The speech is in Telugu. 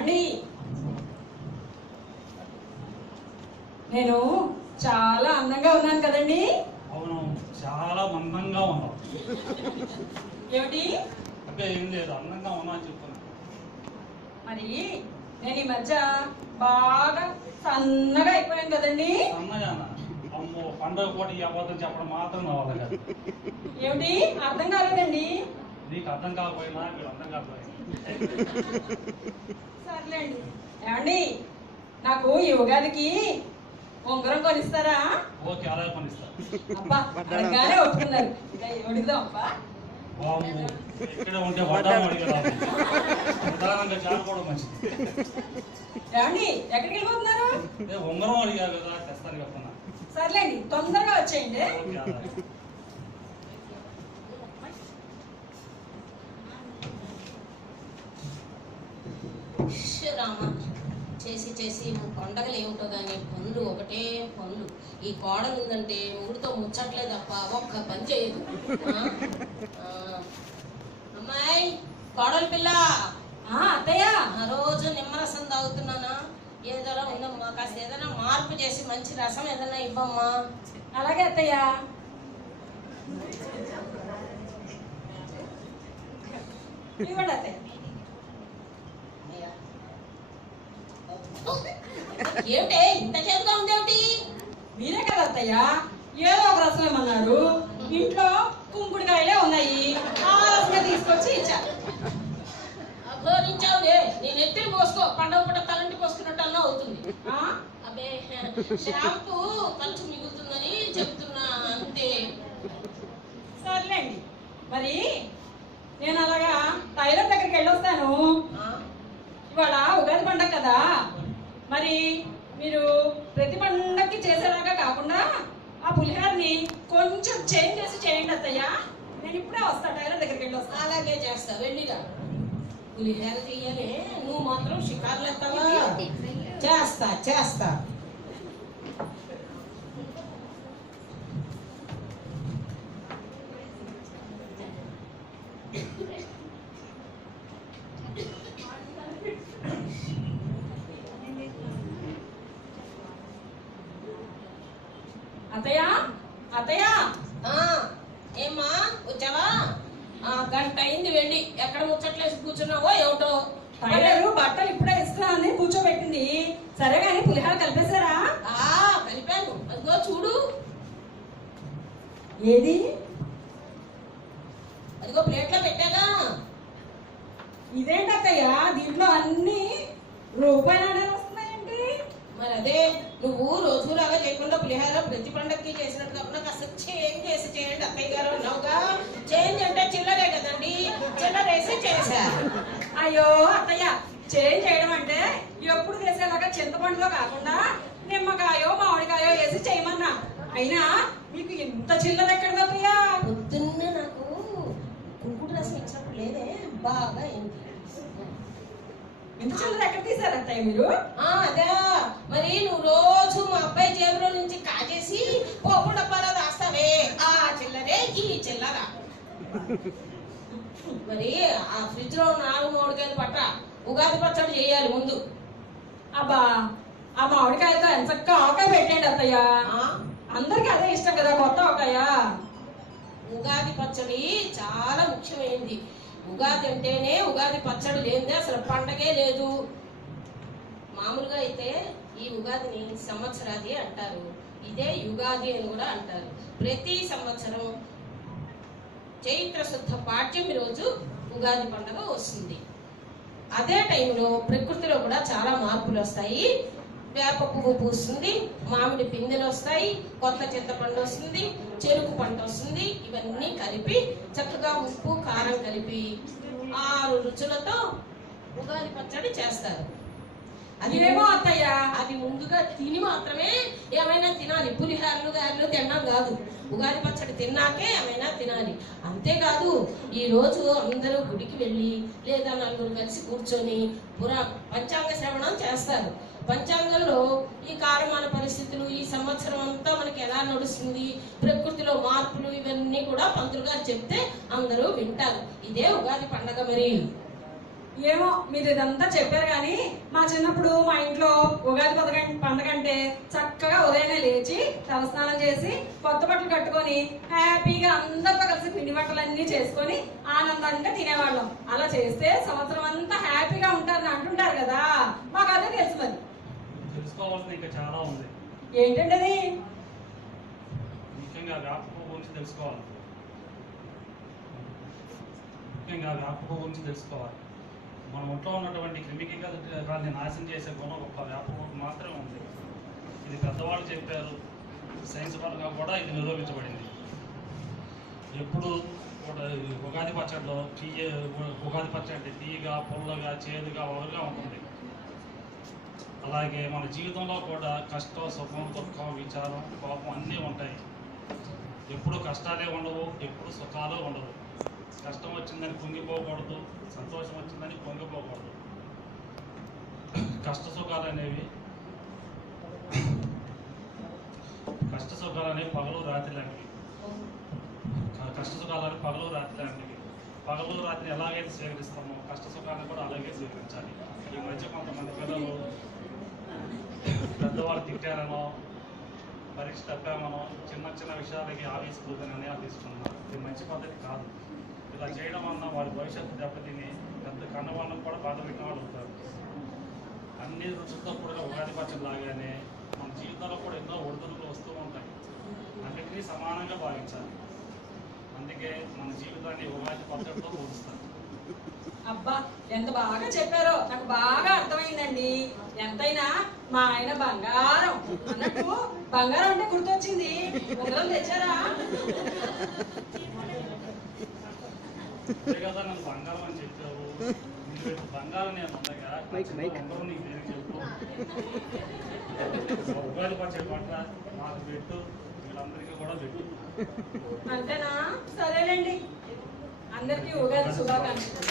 ఏమండి, నేను చాలా అందంగా ఉన్నాను కదండి? అవును, చాలా మందంగా ఉన్నావు. ఏమిటి? అంటే ఏం లేదు, అందంగా ఉన్నా అని చెప్తున్నా. మరి నేను ఈ మధ్య బాగా సన్నగా అయిపోయాను కదండి? సన్నగానా? అమ్మో, పండుగ పూట ఈ అబద్ధం చెప్పడం మాత్రం నా వల్ల కాదు. ఏమిటి? అర్థం కాలేదండి. నీకు అర్థం కాకపోయినా మీరు అర్థం కాకపోయినా సర్లేండి. ఏమండి, నాకు ఈ ఉగాదికి ఉంగరం కొనిస్తారా? ఓకే, అలాగే పనిస్తా. అబ్బా, అనగానే ఒప్పుకున్నారు. ఇక అడుగుదాం అబ్బా. బాబు ఇక్కడే ఉంటే వడ్డాము అడిగేదా? ప్రధానంగా జారుకోవడం మంచిది. ఏమండి, ఎక్కడికి వెళ్ళిపోతున్నారు? ఉంగరం అడిగా కదా, తెస్తాను చెప్తున్నా. సర్లేండి, తొందరగా వచ్చేయండి. ఓకే, అలాగే. రామ చేసి చేసి పండగలు ఏమిటో కానీ పనులు ఒకటే పనులు. ఈ కోడలు ఉందంటే ఊరితో ముచ్చట్లే తప్ప ఒక్క పని చేయదు. అమ్మాయి, కోడలు పిల్ల, అత్తయ్య, ఆ రోజు నిమ్మరసం తాగుతున్నానా? ఏదైనా ఉందమ్మా, కాస్త ఏదైనా మార్పు చేసి మంచి రసం ఏదైనా ఇవ్వమ్మా. అలాగే అత్తయ్య. ఇవ్వండి అత్తయ్య. ఏమిటే ఇంత చేదుగా ఉందేమిటి? మీరే కదా అత్తయ్య ఏదో ఒక రసం ఏమన్నారు. ఇంట్లో కుంకుడుకాయలే ఉన్నాయి, ఆ రసమే తీసుకొచ్చి ఇచ్చారు. అఘోరించావులే, నేను ఎత్తిని పోసుకో, పండగ పూట తలంటి పోసుకున్నట్టు అన్నా అవుతుంది. అబ్బే, షాంపూ ఖర్చు మిగులుతుందని చెప్తున్నా అంతే. సర్లేండి, మరి నేను అలాగా టైలర్ దగ్గరికి వెళ్ళొస్తాను. ఇవాళ ఉగాది పండగ కదా, మరి మీరు ప్రతి పండగకి చేసేలాగా కాకుండా ఆ పులిహోరని కొంచెం చేంజ్ చేసి చేయండి అత్తయ్య. నేను ఇప్పుడే వస్తా, టైలర్ దగ్గరికి వెళ్ళి వస్తా. అలాగే చేస్తా, వెళ్ళిరా. పులిహోర చెయ్యాలి, నువ్వు మాత్రం షికార్లు ఎత్తావా? చేస్తా చేస్తా. అత్తయ్య, అత్తయ్య. ఏమ్మా, వచ్చావా? గంట అయింది వెళ్ళి. ఎక్కడ ముచ్చట్లేసి కూర్చున్నావో ఏమిటో. టైలర్ బట్టలు ఇప్పుడే ఇస్తున్నా అని కూర్చోబెట్టింది. సరే కానీ పులిహోర కలిపేశారా? కలిపాను, అదిగో చూడు. ఏది? అదిగో ప్లేట్లో పెట్టాగా. ఇదేంటి అత్తయ్య, దీంట్లో అన్ని రూపాయి నాణ్యాలు వస్తున్నాయండి? మరి అదే, నువ్వు రోజులాగా చేయకుండా పులిహోర ప్రతి పండగకి చేసినట్టు కాకుండా కాస్త చేంజ్ చేసి చేయండి అత్తయ్య గారు అన్నావుగా. చేంజ్ అంటే చిల్లరే కదండి, చిల్లరేసి చేశా. అయ్యో అత్తయ్య, చేంజ్ చేయడం అంటే ఎప్పుడు చేసేలాగా చింతపండులో కాకుండా నిమ్మకాయో మామిడికాయో వేసి చేయమన్నా. అయినా మీకు ఇంత చిల్లర ఎక్కడిది అత్తయ్య? పొద్దున్నే నాకు కుంకుడు రసం ఇచ్చినప్పుడు లేదే, బాగా అయింది. ఇంత చిల్లర ఎక్కడ తీసారు అత్తయ్య మీరు? అదే, మరి నువ్వు రోజు మా అబ్బాయి జేబులో నుంచి కాజేసి పోపు డబ్బాలో దాస్తావే, ఆ చిల్లరే ఈ చిల్లర. మరి ఆ ఫ్రిడ్జ్ లో 4 మామిడికాయలు పట్ట ఉగాది పచ్చడి చేయాలి ముందు. అబ్బా, ఆ మామిడికాయతో ఎంత చక్కగా ఆవకాయ పెట్టండి అత్తయ్య. అందరికి అదే ఇష్టం కదా, కొత్త ఆవకాయ. ఉగాది పచ్చడి చాలా ముఖ్యమైనది. ఉగాది అంటేనే ఉగాది పచ్చడి లేదే అసలు పండగే లేదు. మామూలుగా అయితే ఈ ఉగాదిని సంవత్సరాది అంటారు, ఇదే యుగాది అని కూడా అంటారు. ప్రతి సంవత్సరం చైత్ర శుద్ధ పాడ్యమి రోజు ఉగాది పండుగ వస్తుంది. అదే టైంలో ప్రకృతిలో కూడా చాలా మార్పులు వస్తాయి. వేప పువ్వు పూస్తుంది, మామిడి పిందెలు వస్తాయి, కొత్త చింతపండు వస్తుంది, చెరుకు పంట వస్తుంది. ఇవన్నీ కలిపి చక్కగా ఉప్పు కారం కలిపి 6 రుచులతో ఉగాది పచ్చడి చేస్తారు. అదేమో అత్తయ్య, అది ముందుగా తిని మాత్రమే ఏమైనా తినాలి. పులిహారలు గారెలు తిన్నాం కాదు, ఉగాది పచ్చడి తిన్నాకే ఏమైనా తినాలి. అంతేకాదు ఈ రోజు అందరూ గుడికి వెళ్ళి లేదా నలుగురు కలిసి కూర్చొని పంచాంగ శ్రవణం చేస్తారు. పంచాంగంలో ఈ కాలమాన పరిస్థితులు, ఈ సంవత్సరం అంతా మనకి ఎలా నడుస్తుంది, ప్రకృతిలో మార్పులు, ఇవన్నీ కూడా పంతులు గారు చెప్తే అందరూ వింటారు. ఇదే ఉగాది పండగ. మరి ఏమో మీరు ఇదంతా చెప్పారు కానీ మా చిన్నప్పుడు మా ఇంట్లో ఉగాది పండగ అంటే చక్కగా ఉదయాన్నే లేచి తలస్నానం చేసి కొత్త బట్టలు కట్టుకొని హ్యాపీగా అందరితో కలిసి పిండి వంటలన్నీ చేసుకొని ఆనందంగా తినేవాళ్ళం. అలా చేస్తే సంవత్సరం అంతా హ్యాపీగా ఉంటారని అంటుంటారు కదా, మాకు అదే తెలుసు. మరి తెలుసుకోవాల్సింది ఇంకా చాలా ఉంది. ఏంటంటే అది? ముఖ్యంగా వేప పువ్వు గురించి తెలుసుకోవాలి. మన ఒంట్లో ఉన్నటువంటి క్రిమికీకాలని నాశనం చేసే గుణం ఒక వేప పువ్వు మాత్రమే ఉంది. ఇది పెద్దవాళ్ళు చెప్పారు, సైన్స్ పరంగా కూడా ఇది నిరూపించబడింది. ఎప్పుడు ఉగాది పచ్చడిలో ఉగాది పచ్చడి తీయగా, పుల్లగా, చేదుగా, వగరుగా ఉంటుంది. అలాగే మన జీవితంలో కూడా కష్టం, సుఖం, దుఃఖం, విచారం, కోపం అన్నీ ఉంటాయి. ఎప్పుడు కష్టాలే ఉండవు, ఎప్పుడు సుఖాలు ఉండవు. కష్టం వచ్చిందని పొంగిపోకూడదు, సంతోషం వచ్చిందని పొంగిపోకూడదు. కష్ట సుఖాలు అనేవి పగలు రాత్రి లాంటివి. పగలు రాత్రి ఎలాగైతే స్వీకరిస్తామో కష్ట సుఖాలను కూడా అలాగే స్వీకరించాలి. ఈ మధ్య కొంతమంది పిల్లలు పెద్దవాళ్ళు తిట్టారనో, పరీక్ష తప్పామనో, చిన్న విషయాలకి ఆవేశపూర్వకంగానే తీసుకున్నారు. ఇది మంచి పద్ధతి కాదు. ఇలా చేయడం వలన వారి భవిష్యత్తు దెబ్బతిని పెద్ద కన్నవాళ్ళకు కూడా బాధ పెట్టిన వాళ్ళు అవుతారు. అన్ని రుచులతో కూడా ఉగాది పచ్చడి లాగానే మన జీవితంలో కూడా ఎన్నో ఒడిదుడుకులు వస్తూ ఉంటాయి. అన్నిటినీ సమానంగా భావించాలి. అందుకే మన జీవితాన్ని ఉగాది పచ్చడితో పోలుస్తారు. అబ్బా, ఎంత బాగా చెప్పారో, నాకు బాగా అర్థమైందండి. ఎంతైనా మా ఆయన బంగారం అన్నట్టు బంగారం అంటే గుర్తొచ్చింది. ఉంగరం తెచ్చారా? కదా నన్ను బంగారం అని చెప్పావు. బంగారం నేను ఉండగా అందరూ నీకు పేరు చెప్పు. ఉగాది పచ్చడి పంట మాకు పెట్టు, వీళ్ళందరికీ కూడా పెట్టు. అంతేనా? సరేలేండి. అందరికీ ఉగాది శుభాకాంక్షలు.